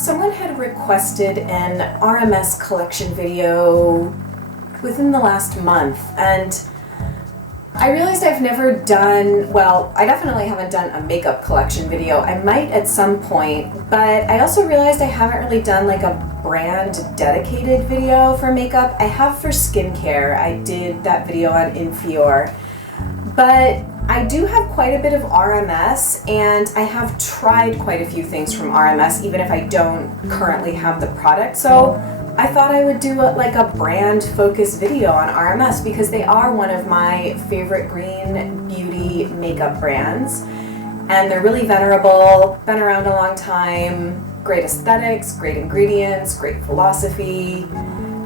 Someone had requested an RMS collection video within the last month, and I realized I've never done, well, I definitely haven't done a makeup collection video. I might at some point, but I also realized I haven't really done like a brand dedicated video for makeup. I have for skincare. I did that video on Infior, but I do have quite a bit of RMS, and I have tried quite a few things from RMS, even if I don't currently have the product. So I thought I would do a brand focused video on RMS because they are one of my favorite green beauty makeup brands, and they're really venerable, been around a long time, great aesthetics, great ingredients, great philosophy.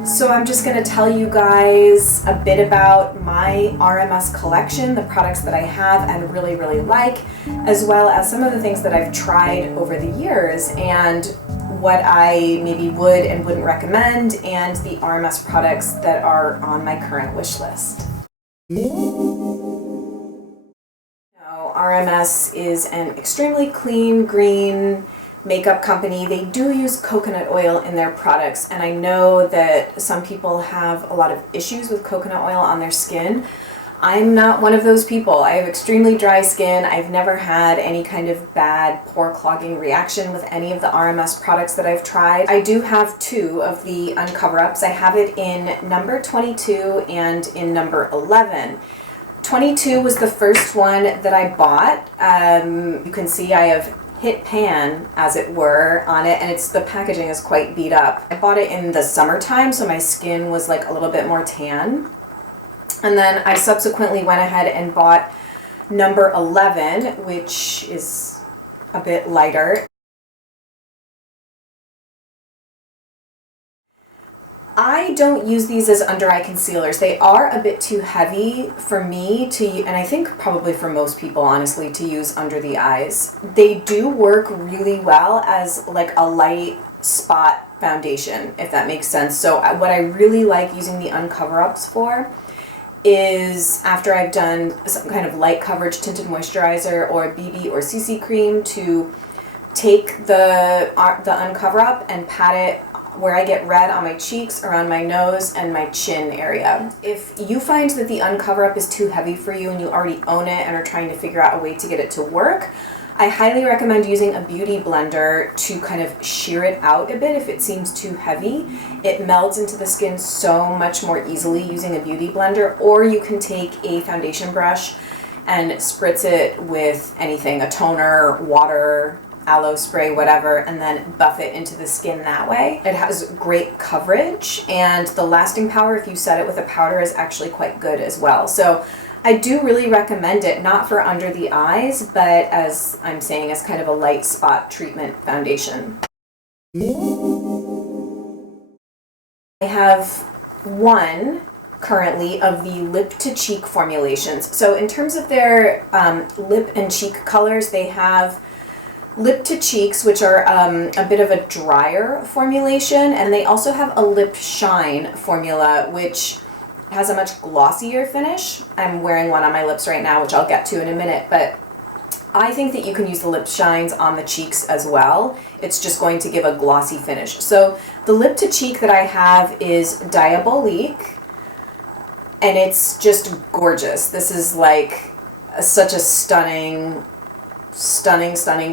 So I'm just going to tell you guys a bit about my RMS collection, the products that I have and really, really like, as well as some of the things that I've tried over the years and what I maybe would and wouldn't recommend, and the RMS products that are on my current wish list. RMS is an extremely clean, green makeup company. They do use coconut oil in their products, and I know that some people have a lot of issues with coconut oil on their skin. I'm not one of those people. I have extremely dry skin. I've never had any kind of bad pore clogging reaction with any of the RMS products that I've tried. I do have two of the uncover-ups. I have it in number 22 and in number 11. 22 was the first one that I bought. You can see I have hit pan, as it were, on it, and the packaging is quite beat up. I bought it in the summertime, so my skin was like a little bit more tan. And then I subsequently went ahead and bought number 11, which is a bit lighter. I don't use these as under eye concealers. They are a bit too heavy for me to, and I think probably for most people, honestly, to use under the eyes. They do work really well as like a light spot foundation, if that makes sense. So what I really like using the uncover-ups for is after I've done some kind of light coverage tinted moisturizer or BB or CC cream, to take the uncover-up and pat it where I get red on my cheeks, around my nose, and my chin area. If you find that the uncover-up is too heavy for you and you already own it and are trying to figure out a way to get it to work, I highly recommend using a beauty blender to kind of shear it out a bit if it seems too heavy. It melds into the skin so much more easily using a beauty blender, or you can take a foundation brush and spritz it with anything, a toner, water, aloe spray, whatever, and then buff it into the skin that way. It has great coverage, and the lasting power if you set it with a powder is actually quite good as well. So I do really recommend it, not for under the eyes, but as I'm saying, as kind of a light spot treatment foundation. I have one currently of the lip to cheek formulations. So in terms of their lip and cheek colors, they have lip to cheeks, which are a bit of a drier formulation, and they also have a lip shine formula, which has a much glossier finish. I'm wearing one on my lips right now, which I'll get to in a minute, but I think that you can use the lip shines on the cheeks as well. It's just going to give a glossy finish. So the lip to cheek that I have is Diabolique, and it's just gorgeous. This is like such a stunning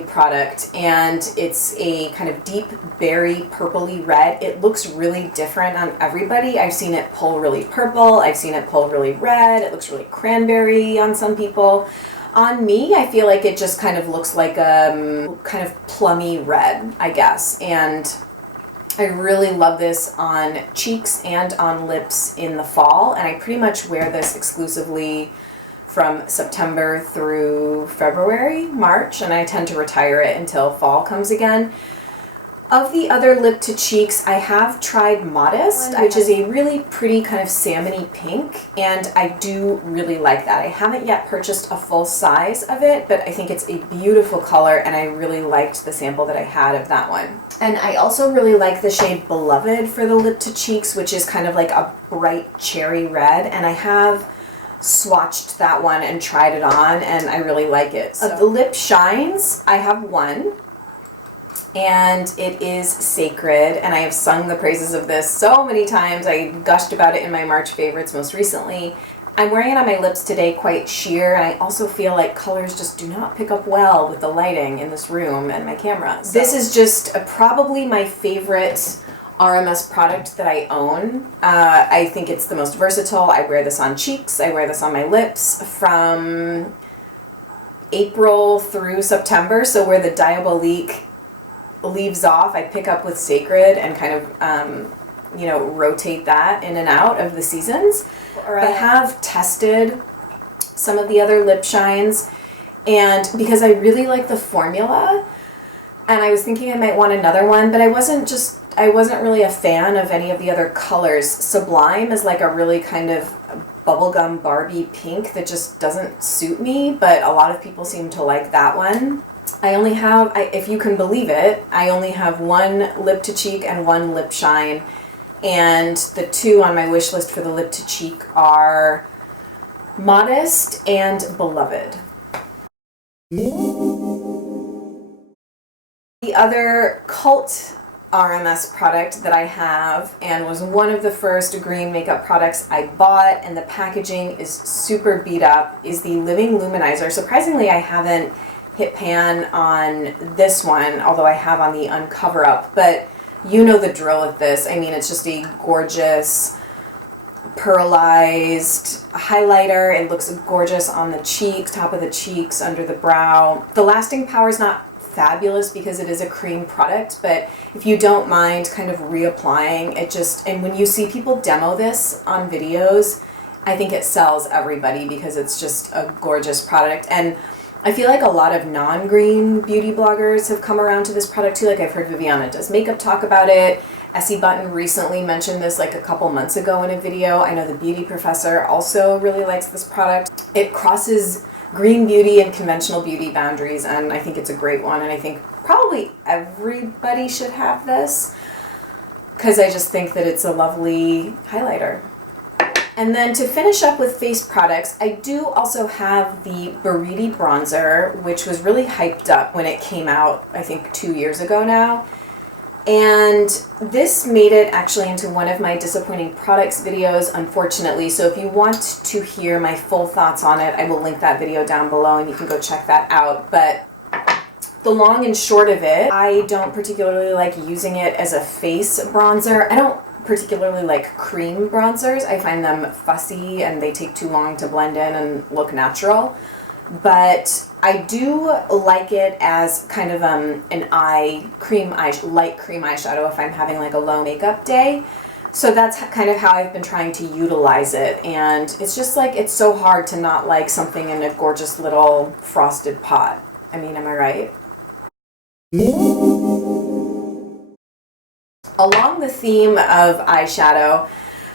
product, and it's a kind of deep berry purpley red. It looks really different on everybody. I've seen it pull really purple, I've seen it pull really red, it looks really cranberry on some people. On me, I feel like it just kind of looks like a kind of plummy red, I guess, and I really love this on cheeks and on lips in the fall, and I pretty much wear this exclusively from September through February, March, and I tend to retire it until fall comes again. Of the other lip to cheeks, I have tried Modest, which is a really pretty kind of salmon-y pink, and I do really like that. I haven't yet purchased a full size of it, but I think it's a beautiful color, and I really liked the sample that I had of that one. And I also really like the shade Beloved for the lip to cheeks, which is kind of like a bright cherry red, and I have swatched that one and tried it on, and I really like it. So. Of the lip shines, I have one. and it is Sacred, and I have sung the praises of this so many times. I gushed about it in my March favorites most recently. I'm wearing it on my lips today, quite sheer, and I also feel like colors just do not pick up well with the lighting in this room and my camera. So this is just probably my favorite RMS product that I own. I think it's the most versatile. I wear this on cheeks, I wear this on my lips from April through September, so where the Diabolique leaves off, I pick up with Sacred and kind of rotate that in and out of the seasons. I have tested some of the other lip shines, and because I really like the formula, and I was thinking I might want another one, but I wasn't really a fan of any of the other colors. Sublime is like a really kind of bubblegum Barbie pink that just doesn't suit me, but a lot of people seem to like that one. I only have, if you can believe it, I only have one lip to cheek and one lip shine, and the two on my wish list for the lip to cheek are Modest and Beloved. The other cult RMS product that I have, and was one of the first green makeup products I bought, and the packaging is super beat up, is the Living Luminizer. Surprisingly, I haven't hit pan on this one, although I have on the Uncover Up, but you know the drill with this. I mean, it's just a gorgeous pearlized highlighter. It looks gorgeous on the cheeks, top of the cheeks, under the brow. The lasting power is not fabulous because it is a cream product, but if you don't mind kind of reapplying it, just, and when you see people demo this on videos, I think it sells everybody because it's just a gorgeous product. And I feel like a lot of non-green beauty bloggers have come around to this product too. Like I've heard Viviana Does Makeup talk about it. Essie Button recently mentioned this like a couple months ago in a video. I know the Beauty Professor also really likes this product. It crosses green beauty and conventional beauty boundaries, and I think it's a great one, and I think probably everybody should have this because I just think that it's a lovely highlighter. And then to finish up with face products, I do also have the Buriti bronzer, which was really hyped up when it came out, I think 2 years ago now. And this made it actually into one of my disappointing products videos, unfortunately. So if you want to hear my full thoughts on it, I will link that video down below and you can go check that out. But the long and short of it, I don't particularly like using it as a face bronzer. I don't particularly like cream bronzers. I find them fussy and they take too long to blend in and look natural. But I do like it as kind of an light cream eyeshadow if I'm having like a low makeup day. So that's kind of how I've been trying to utilize it. And it's just like, it's so hard to not like something in a gorgeous little frosted pot. I mean, am I right? Along the theme of eyeshadow,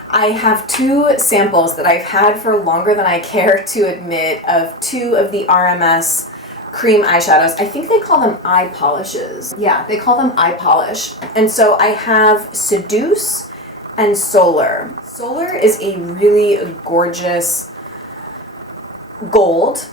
I have two samples that I've had for longer than I care to admit of two of the RMS cream eyeshadows. I think they call them eye polishes. Yeah, they call them eye polish. And so I have Seduce and Solar. Solar is a really gorgeous gold,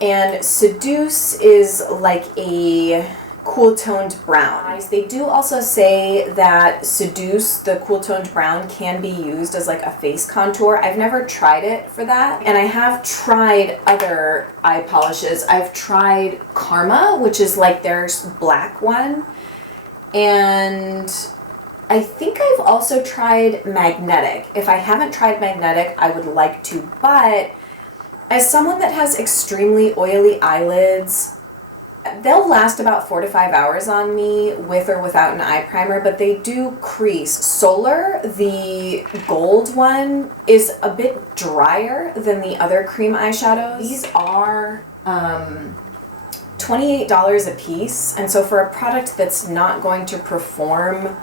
and Seduce is like a cool toned brown. They do also say that Seduce, the cool toned brown, can be used as like a face contour. I've never tried it for that, and I have tried other eye polishes. I've tried Karma, which is like their black one, and I think I've also tried Magnetic. If I haven't tried Magnetic, I would like to, but as someone that has extremely oily eyelids, they'll last about 4 to 5 hours on me with or without an eye primer, but they do crease. Solar, the gold one, is a bit drier than the other cream eyeshadows. These are $28 a piece, and so for a product that's not going to perform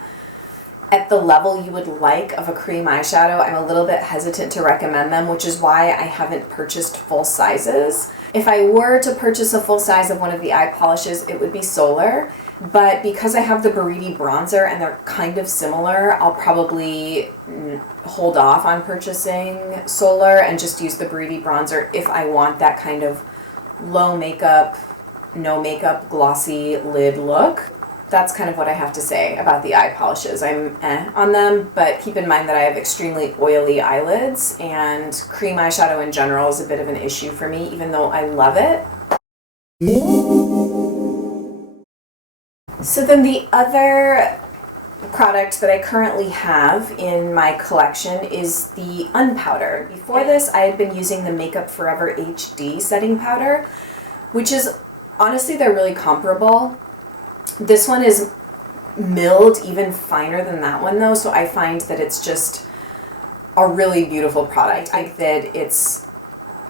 at the level you would like of a cream eyeshadow, I'm a little bit hesitant to recommend them, which is why I haven't purchased full sizes. If I were to purchase a full size of one of the eye polishes, it would be Solar, but because I have the Buriti bronzer and they're kind of similar, I'll probably hold off on purchasing Solar and just use the Buriti bronzer if I want that kind of low makeup, no makeup, glossy lid look. that's kind of what I have to say about the eye polishes. I'm on them, but keep in mind that I have extremely oily eyelids, and cream eyeshadow in general is a bit of an issue for me, even though I love it. So then the other product that I currently have in my collection is the unpowder. Before this, I had been using the Makeup Forever HD setting powder, which is, honestly, they're really comparable. This one is milled even finer than that one though, so I find that it's just a really beautiful product. I think that it's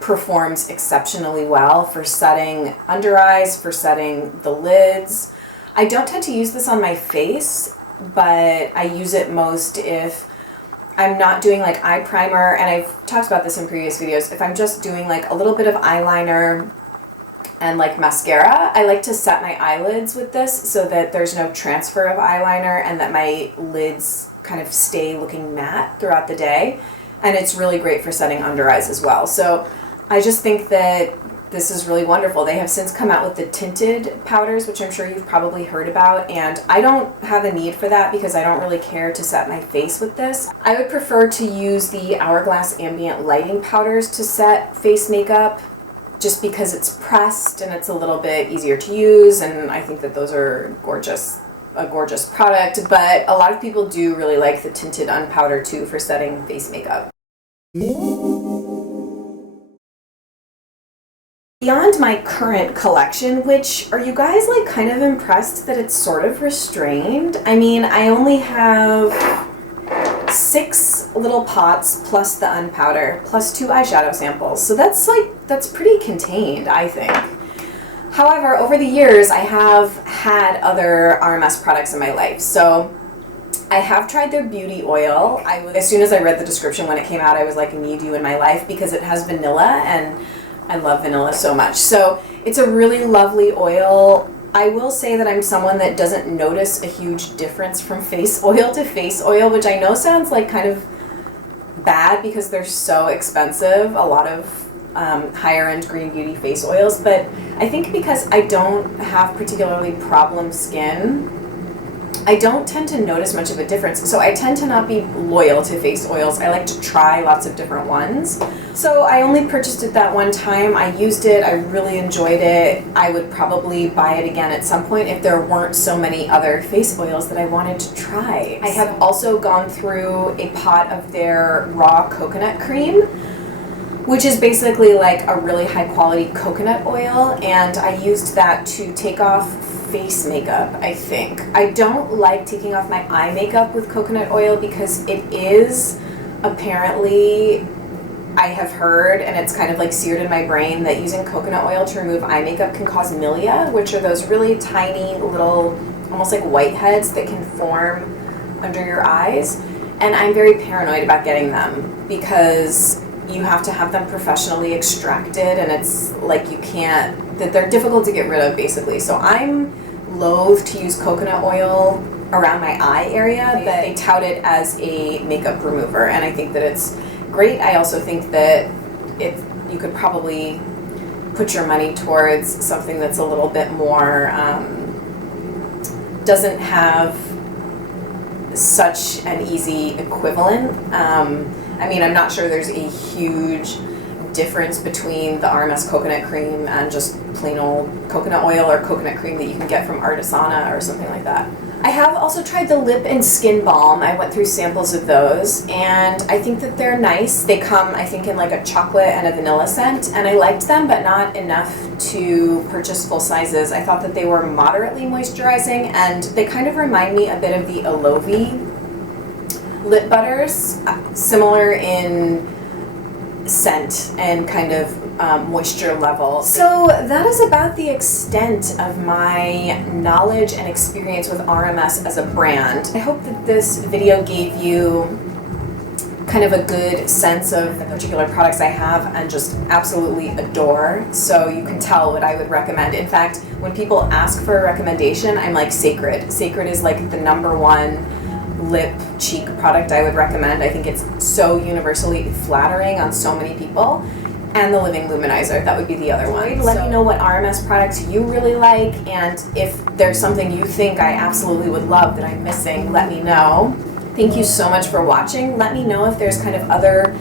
performs exceptionally well for setting under eyes, for setting the lids. I don't tend to use this on my face, but I use it most if I'm not doing like eye primer, and I've talked about this in previous videos. If I'm just doing like a little bit of eyeliner and like mascara, I like to set my eyelids with this so that there's no transfer of eyeliner and that my lids kind of stay looking matte throughout the day. And it's really great for setting under eyes as well. So I just think that this is really wonderful. They have since come out with the tinted powders, which I'm sure you've probably heard about, and I don't have a need for that because I don't really care to set my face with this. I would prefer to use the Hourglass Ambient Lighting powders to set face makeup, just because it's pressed and it's a little bit easier to use, and I think that those are a gorgeous product, but a lot of people do really like the tinted unpowder too for setting face makeup. Beyond my current collection, which, are you guys like kind of impressed that it's sort of restrained? I mean, I only have 6 little pots plus the unpowder plus 2 eyeshadow samples, so that's pretty contained, I think. However, over the years I have had other RMS products in my life. So I have tried their beauty oil. As soon as I read the description when it came out, I was like, I need you in my life, because it has vanilla and I love vanilla so much. So it's a really lovely oil. I will say that I'm someone that doesn't notice a huge difference from face oil to face oil, which I know sounds like kind of bad because they're so expensive, a lot of higher end green beauty face oils, but I think because I don't have particularly problem skin, I don't tend to notice much of a difference. So I tend to not be loyal to face oils. I like to try lots of different ones. So I only purchased it that one time. I used it. I really enjoyed it. I would probably buy it again at some point if there weren't so many other face oils that I wanted to try. I have also gone through a pot of their raw coconut cream, which is basically like a really high quality coconut oil, and I used that to take off face makeup, I think. I don't like taking off my eye makeup with coconut oil because it is apparently, I have heard, and it's kind of like seared in my brain, that using coconut oil to remove eye makeup can cause milia, which are those really tiny little, almost like whiteheads that can form under your eyes. And I'm very paranoid about getting them because you have to have them professionally extracted, and it's like you can't, that they're difficult to get rid of basically. So I'm loath to use coconut oil around my eye area, but they tout it as a makeup remover, and I think that it's great. I also think that you could probably put your money towards something that's a little bit more, doesn't have such an easy equivalent. I mean, I'm not sure there's a huge difference between the RMS coconut cream and just plain old coconut oil or coconut cream that you can get from Artisana or something like that. I have also tried the lip and skin balm. I went through samples of those, and I think that they're nice. They come, I think, in like a chocolate and a vanilla scent, and I liked them, but not enough to purchase full sizes. I thought that they were moderately moisturizing, and they kind of remind me a bit of the Alovi lip butters, similar in scent and kind of moisture level. So that is about the extent of my knowledge and experience with RMS as a brand. I hope that this video gave you kind of a good sense of the particular products I have and just absolutely adore, so you can tell what I would recommend. In fact, when people ask for a recommendation, I'm like Sacred. Sacred is like the #1 lip cheek product I would recommend. I think it's so universally flattering on so many people, And the Living Luminizer, that would be the other one. Let me know what RMS products you really like, and if there's something you think I absolutely would love that I'm missing, let me know. Thank you so much for watching. Let me know if there's kind of other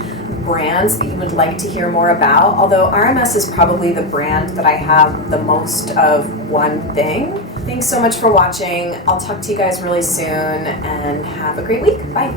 brands that you would like to hear more about, although RMS is probably the brand that I have the most of one thing. Thanks so much for watching. I'll talk to you guys really soon, and have a great week. Bye.